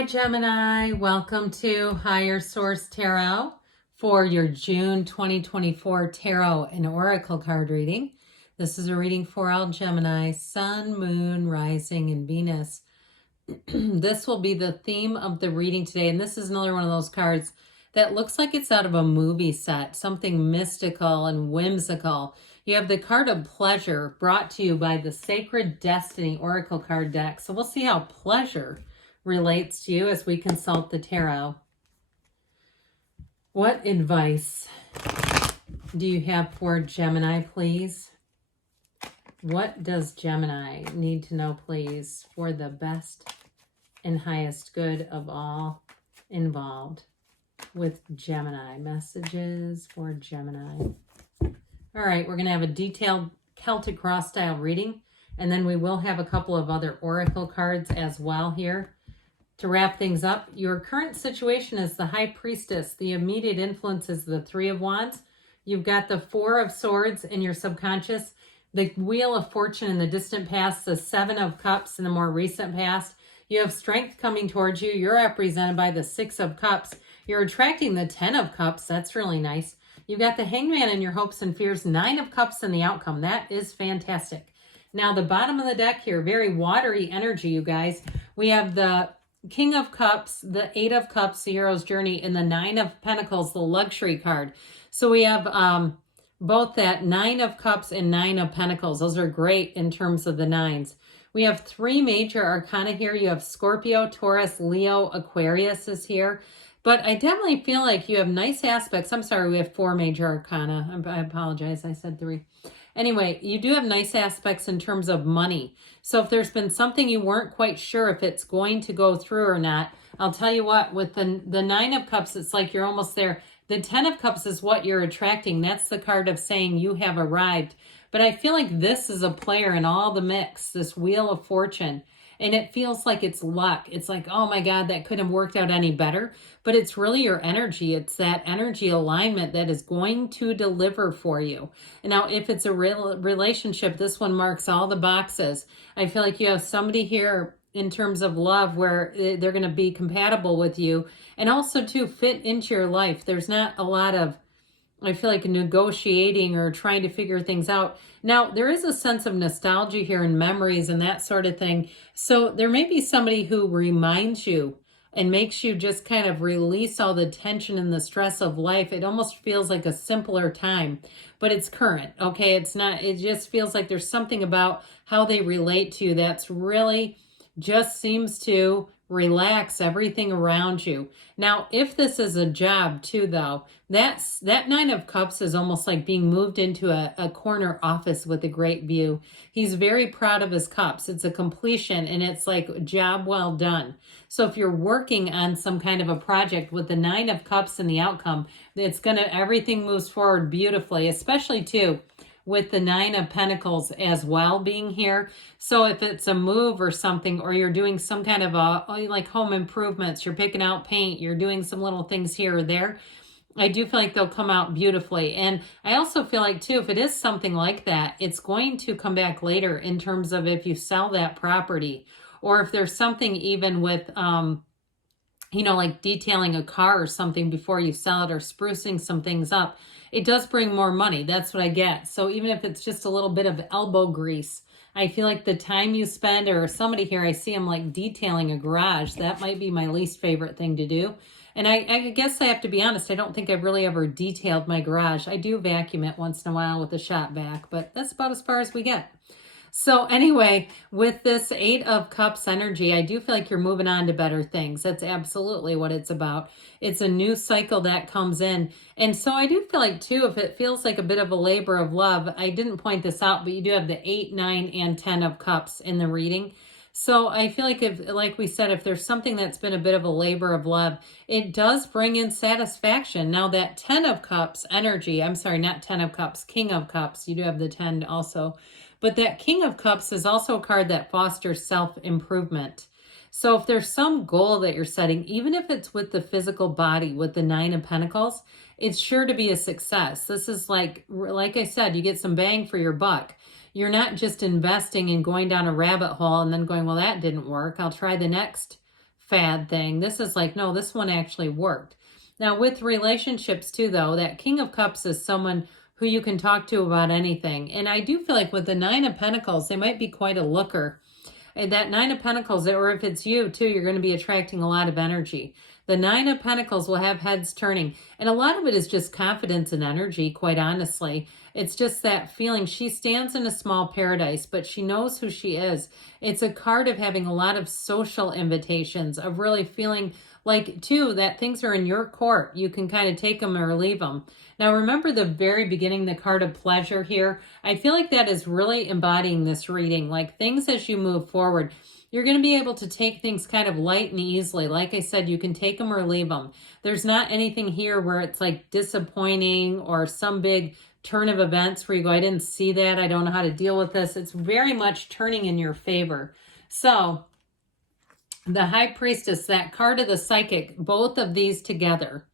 Hi Gemini, welcome to Higher Source Tarot for your June 2024 Tarot and Oracle card reading. This is a reading for all Gemini, Sun, Moon, Rising, and Venus. This will be the theme of the reading today, and this is another one of those cards that looks like it's out of a movie set, something mystical and whimsical. You have the card of pleasure brought to you by the Sacred Destiny Oracle card deck. So we'll see how pleasure relates to you as we consult the tarot. What advice do you have for Gemini, please? What does Gemini need to know, please, for the best and highest good of all involved with Gemini? Messages for Gemini. All right, we're going to have a detailed Celtic cross style reading, and then we will have a couple of other oracle cards as well here. To wrap things up, your current situation is the High Priestess. The immediate influence is the Three of Wands. You've got the Four of Swords in your subconscious, the Wheel of Fortune in the distant past, the Seven of Cups in the more recent past. You have strength coming towards you. You're represented by the Six of Cups. You're attracting the Ten of Cups. That's really nice. You've got the Hangman in your hopes and fears, Nine of Cups in the outcome. That is fantastic. Now, the bottom of the deck here, very watery energy, you guys. We have the King of Cups, the Eight of Cups, the Hero's Journey, and the Nine of Pentacles, the Luxury card. So we have both that Nine of Cups and Nine of Pentacles. Those are great in terms of the nines. We have three major arcana here. You have Scorpio, Taurus, Leo, Aquarius is here. But I definitely feel like you have nice aspects. I'm sorry, we have four major arcana. I apologize, I said three. Anyway, you do have nice aspects in terms of money. So if there's been something you weren't quite sure if it's going to go through or not, I'll tell you what, with the Nine of Cups, it's like you're almost there. The Ten of Cups is what you're attracting. That's the card of saying you have arrived. But I feel like this is a player in all the mix, this Wheel of Fortune. And it feels like it's luck. It's like, oh my God, that couldn't have worked out any better. But it's really your energy. It's that energy alignment that is going to deliver for you. And now, if it's a real relationship, this one marks all the boxes. I feel like you have somebody here in terms of love where they're going to be compatible with you and also to fit into your life. There's not a lot of, I feel like, negotiating or trying to figure things out. Now, there is a sense of nostalgia here and memories and that sort of thing. So there may be somebody who reminds you and makes you just kind of release all the tension and the stress of life. It almost feels like a simpler time, but it's current, okay? It's not, it just feels like there's something about how they relate to you that's really just seems to relax everything around you. Now, if this is a job too, though, that Nine of Cups is almost like being moved into a corner office with a great view. He's very proud of his cups. It's a completion, and it's like job well done. So if you're working on some kind of a project with the Nine of Cups and the outcome, it's gonna, everything moves forward beautifully, especially too with the Nine of Pentacles as well being here. So if it's a move or something, or you're doing some kind of like home improvements, you're picking out paint, you're doing some little things here or there, I do feel like they'll come out beautifully. And I also feel like too, if it is something like that, it's going to come back later in terms of if you sell that property, or if there's something even with, you know, like detailing a car or something before you sell it, or sprucing some things up. It does bring more money. That's what I get. So even if it's just a little bit of elbow grease, I feel like the time you spend, or somebody here, I see them like detailing a garage. That might be my least favorite thing to do. And I guess I have to be honest, I don't think I've really ever detailed my garage. I do vacuum it once in a while with a shop vac, but that's about as far as we get. So anyway, with this Eight of Cups energy, I do feel like you're moving on to better things. That's absolutely what it's about. It's a new cycle that comes in. And so I do feel like too, if it feels like a bit of a labor of love, I didn't point this out, but you do have the 8, 9, and 10 of Cups in the reading. So I feel like if, like we said, if there's something that's been a bit of a labor of love, it does bring in satisfaction. Now that 10 of Cups energy, I'm sorry, not 10 of Cups, King of Cups, you do have the 10 also. But that King of Cups is also a card that fosters self-improvement. So if there's some goal that you're setting, even if it's with the physical body, with the Nine of Pentacles, it's sure to be a success. This is like I said, you get some bang for your buck. You're not just investing and going down a rabbit hole and then going, well, that didn't work. I'll try the next fad thing. This is like, no, this one actually worked. Now with relationships too, though, that King of Cups is someone who you can talk to about anything. And I do feel like with the Nine of Pentacles, they might be quite a looker. And that Nine of Pentacles, or if it's you too, you're going to be attracting a lot of energy. The Nine of Pentacles will have heads turning. And a lot of it is just confidence and energy, quite honestly. It's just that feeling. She stands in a small paradise, but she knows who she is. It's a card of having a lot of social invitations, of really feeling like, too, that things are in your court. You can kind of take them or leave them. Now, remember the very beginning, the card of pleasure here? I feel like that is really embodying this reading. Like things as you move forward, you're going to be able to take things kind of light and easily. Like I said, you can take them or leave them. There's not anything here where it's like disappointing or some big turn of events where you go, I didn't see that. I don't know how to deal with this. It's very much turning in your favor. So the High Priestess, that card of the Psychic, both of these together,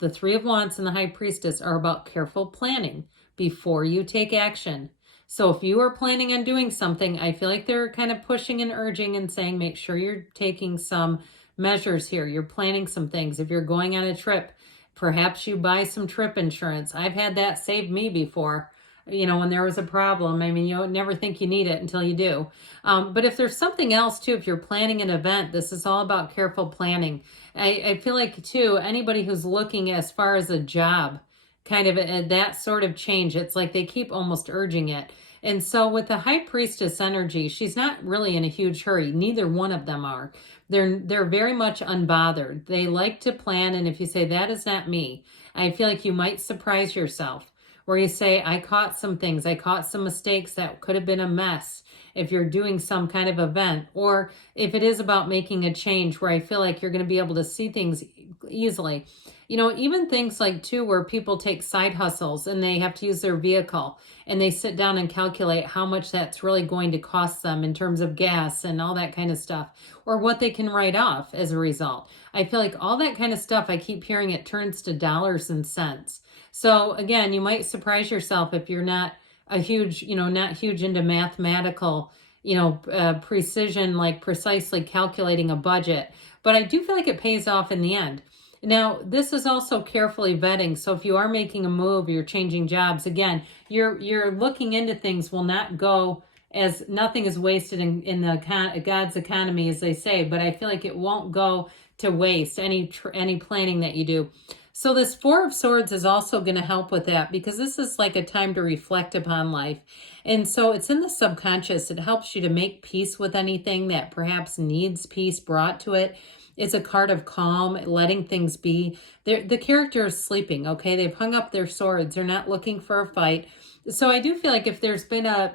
the Three of Wands and the High Priestess, are about careful planning before you take action. So if you are planning on doing something, I feel like they're kind of pushing and urging and saying, make sure you're taking some measures here. You're planning some things. If you're going on a trip, perhaps you buy some trip insurance. I've had that save me before, you know, when there was a problem. I mean, you don't never think you need it until you do. But if there's something else too, if you're planning an event, this is all about careful planning. I feel like too, anybody who's looking as far as a job, kind of that sort of change, it's like they keep almost urging it. And so with the High Priestess energy, she's not really in a huge hurry. Neither one of them are. They're very much unbothered. They like to plan, and if you say, that is not me, I feel like you might surprise yourself, where you say, I caught some things, I caught some mistakes that could have been a mess if you're doing some kind of event, or if it is about making a change where I feel like you're going to be able to see things easily. You know, even things like too, where people take side hustles and they have to use their vehicle and they sit down and calculate how much that's really going to cost them in terms of gas and all that kind of stuff, or what they can write off as a result. I feel like all that kind of stuff, I keep hearing it turns to dollars and cents. So again, you might surprise yourself if you're not a huge, you know, not huge into mathematical, you know, precision, like precisely calculating a budget. But I do feel like it pays off in the end. Now, this is also carefully vetting. So if you are making a move, you're changing jobs, again, you're looking into things will not go as nothing is wasted in the God's economy, as they say, but I feel like it won't go to waste any planning that you do. So this Four of Swords is also going to help with that, because this is like a time to reflect upon life. And so it's in the subconscious. It helps you to make peace with anything that perhaps needs peace brought to it. It's a card of calm, letting things be. The character is sleeping, okay? They've hung up their swords. They're not looking for a fight. So I do feel like if there's been a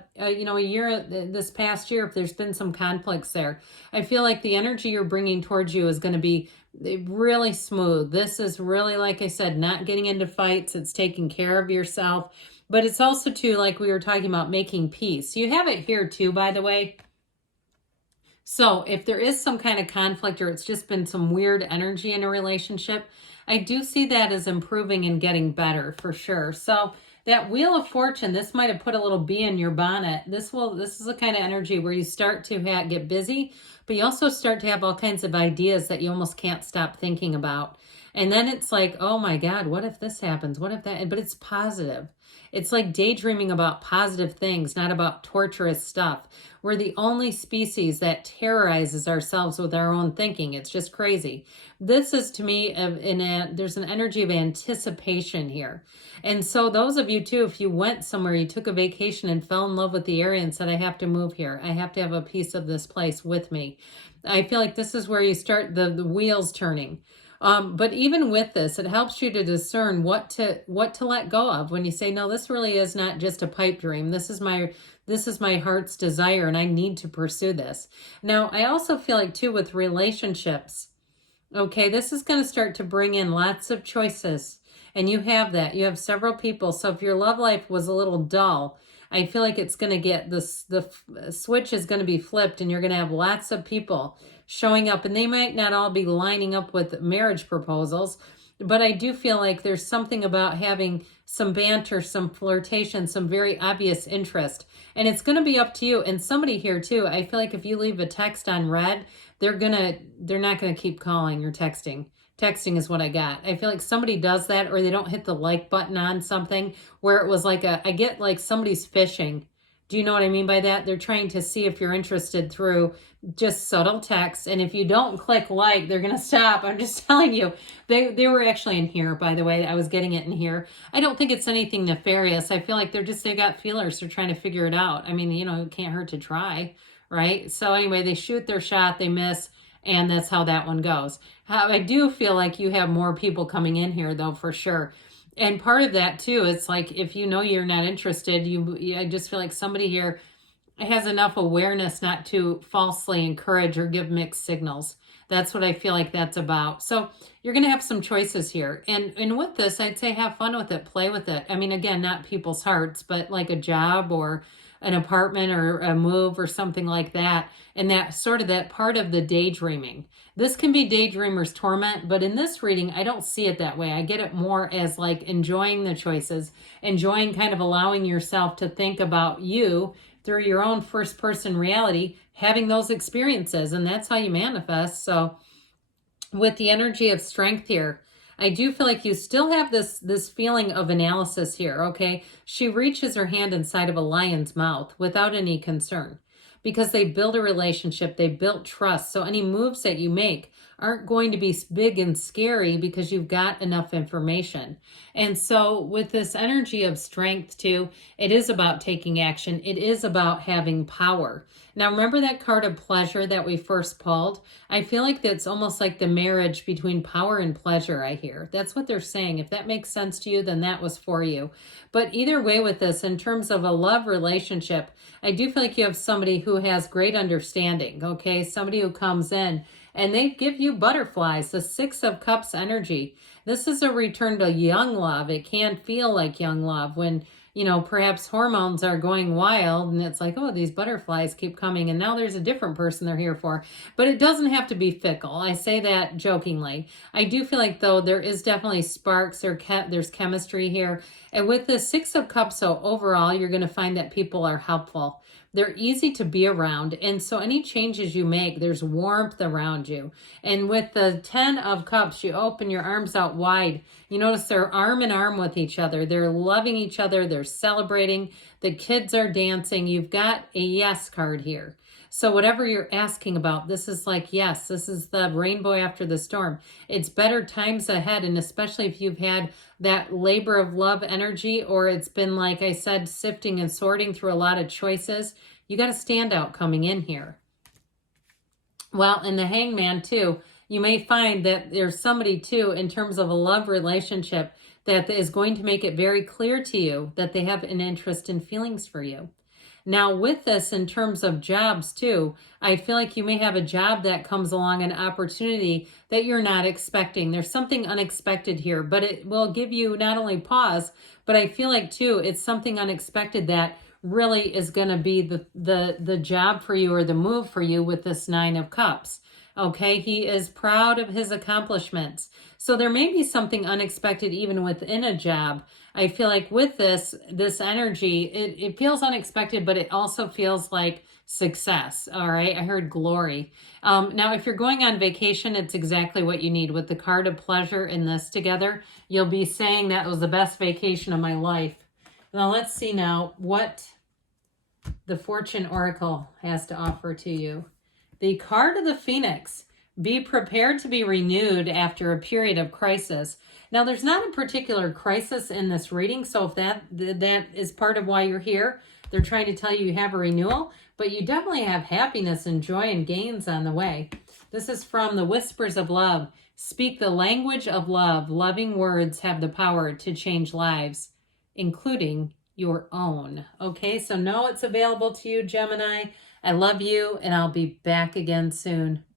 year, this past year, if there's been some conflicts there, I feel like the energy you're bringing towards you is going to be really smooth. This is really, like I said, not getting into fights. It's taking care of yourself. But it's also, too, like we were talking about, making peace. You have it here, too, by the way. So if there is some kind of conflict, or it's just been some weird energy in a relationship, I do see that as improving and getting better for sure. So that Wheel of Fortune, this might have put a little bee in your bonnet. This is the kind of energy where you start to get busy, but you also start to have all kinds of ideas that you almost can't stop thinking about. And then it's like, oh my God, what if this happens? What if that? But it's positive. It's like daydreaming about positive things, not about torturous stuff. We're the only species that terrorizes ourselves with our own thinking. It's just crazy. This is, to me, there's an energy of anticipation here. And so those of you too, if you went somewhere, you took a vacation and fell in love with the area and said, I have to move here. I have to have a piece of this place with me. I feel like this is where you start the wheels turning. But even with this, it helps you to discern what to let go of when you say, no, this really is not just a pipe dream. This is my heart's desire, and I need to pursue this. Now, I also feel like too, with relationships, okay, this is going to start to bring in lots of choices, and you have that. You have several people. So if your love life was a little dull, I feel like it's going to get this, the switch is going to be flipped, and you're going to have lots of people showing up, and they might not all be lining up with marriage proposals, but I do feel like there's something about having some banter, some flirtation, some very obvious interest, and it's going to be up to you. And somebody here too, I feel like if you leave a text on read, they're not gonna keep calling or texting. Texting is what I got. I feel like somebody does that, or they don't hit the like button on something where it was like I get like somebody's fishing. Do you know what I mean by that? They're trying to see if you're interested through just subtle text. And if you don't click like, they're going to stop. I'm just telling you. They were actually in here, by the way. I was getting it in here. I don't think it's anything nefarious. I feel like they got feelers. They're trying to figure it out. I mean, it can't hurt to try, right? So anyway, they shoot their shot, they miss, and that's how that one goes. I do feel like you have more people coming in here, though, for sure. And part of that, too, it's like if you know you're not interested, I just feel like somebody here has enough awareness not to falsely encourage or give mixed signals. That's what I feel like that's about. So you're going to have some choices here. And with this, I'd say have fun with it, play with it. I mean, again, not people's hearts, but like a job or an apartment or a move or something like that. And that sort of that part of the daydreaming. This can be daydreamer's torment, but in this reading, I don't see it that way. I get it more as like enjoying the choices, enjoying kind of allowing yourself to think about you through your own first person reality, having those experiences. And that's how you manifest. So with the energy of strength here, I do feel like you still have this feeling of analysis here, okay? She reaches her hand inside of a lion's mouth without any concern because they build a relationship, they built trust. So any moves that you make aren't going to be big and scary because you've got enough information. And so with this energy of strength too, it is about taking action. It is about having power. Now, remember that card of pleasure that we first pulled? I feel like that's almost like the marriage between power and pleasure, I hear. That's what they're saying. If that makes sense to you, then that was for you. But either way with this, in terms of a love relationship, I do feel like you have somebody who has great understanding, okay? Somebody who comes in and they give you butterflies, the Six of Cups energy. This is a return to young love. It can feel like young love when perhaps hormones are going wild and it's like, oh, these butterflies keep coming and now there's a different person they're here for. But it doesn't have to be fickle. I say that jokingly. I do feel like, though, there is definitely sparks. There's chemistry here. And with the Six of Cups, so overall, you're going to find that people are helpful. They're easy to be around. And so any changes you make, there's warmth around you. And with the 10 of Cups, you open your arms out wide. You notice they're arm in arm with each other. They're loving each other. They're celebrating. The kids are dancing. You've got a yes card here. So whatever you're asking about, this is like, yes, this is the rainbow after the storm. It's better times ahead. And especially if you've had that labor of love energy, or it's been, like I said, sifting and sorting through a lot of choices, you got a standout coming in here. Well, in the Hangman too, you may find that there's somebody too, in terms of a love relationship, that is going to make it very clear to you that they have an interest in feelings for you. Now with this, in terms of jobs too, I feel like you may have a job that comes along, an opportunity that you're not expecting. There's something unexpected here, but it will give you not only pause, but I feel like too, it's something unexpected that really is going to be the job for you or the move for you with this Nine of Cups. Okay, he is proud of his accomplishments. So there may be something unexpected even within a job. I feel like with this energy, it feels unexpected, but it also feels like success. All right, I heard glory. Now, if you're going on vacation, it's exactly what you need. With the card of pleasure in this together, you'll be saying that was the best vacation of my life. Now, let's see now what the Fortune Oracle has to offer to you. The card of the Phoenix. Be prepared to be renewed after a period of crisis. Now, there's not a particular crisis in this reading, so if that is part of why you're here, they're trying to tell you you have a renewal, but you definitely have happiness and joy and gains on the way. This is from the Whispers of Love. Speak the language of love. Loving words have the power to change lives, including your own. Okay, so know it's available to you, Gemini. I love you, and I'll be back again soon.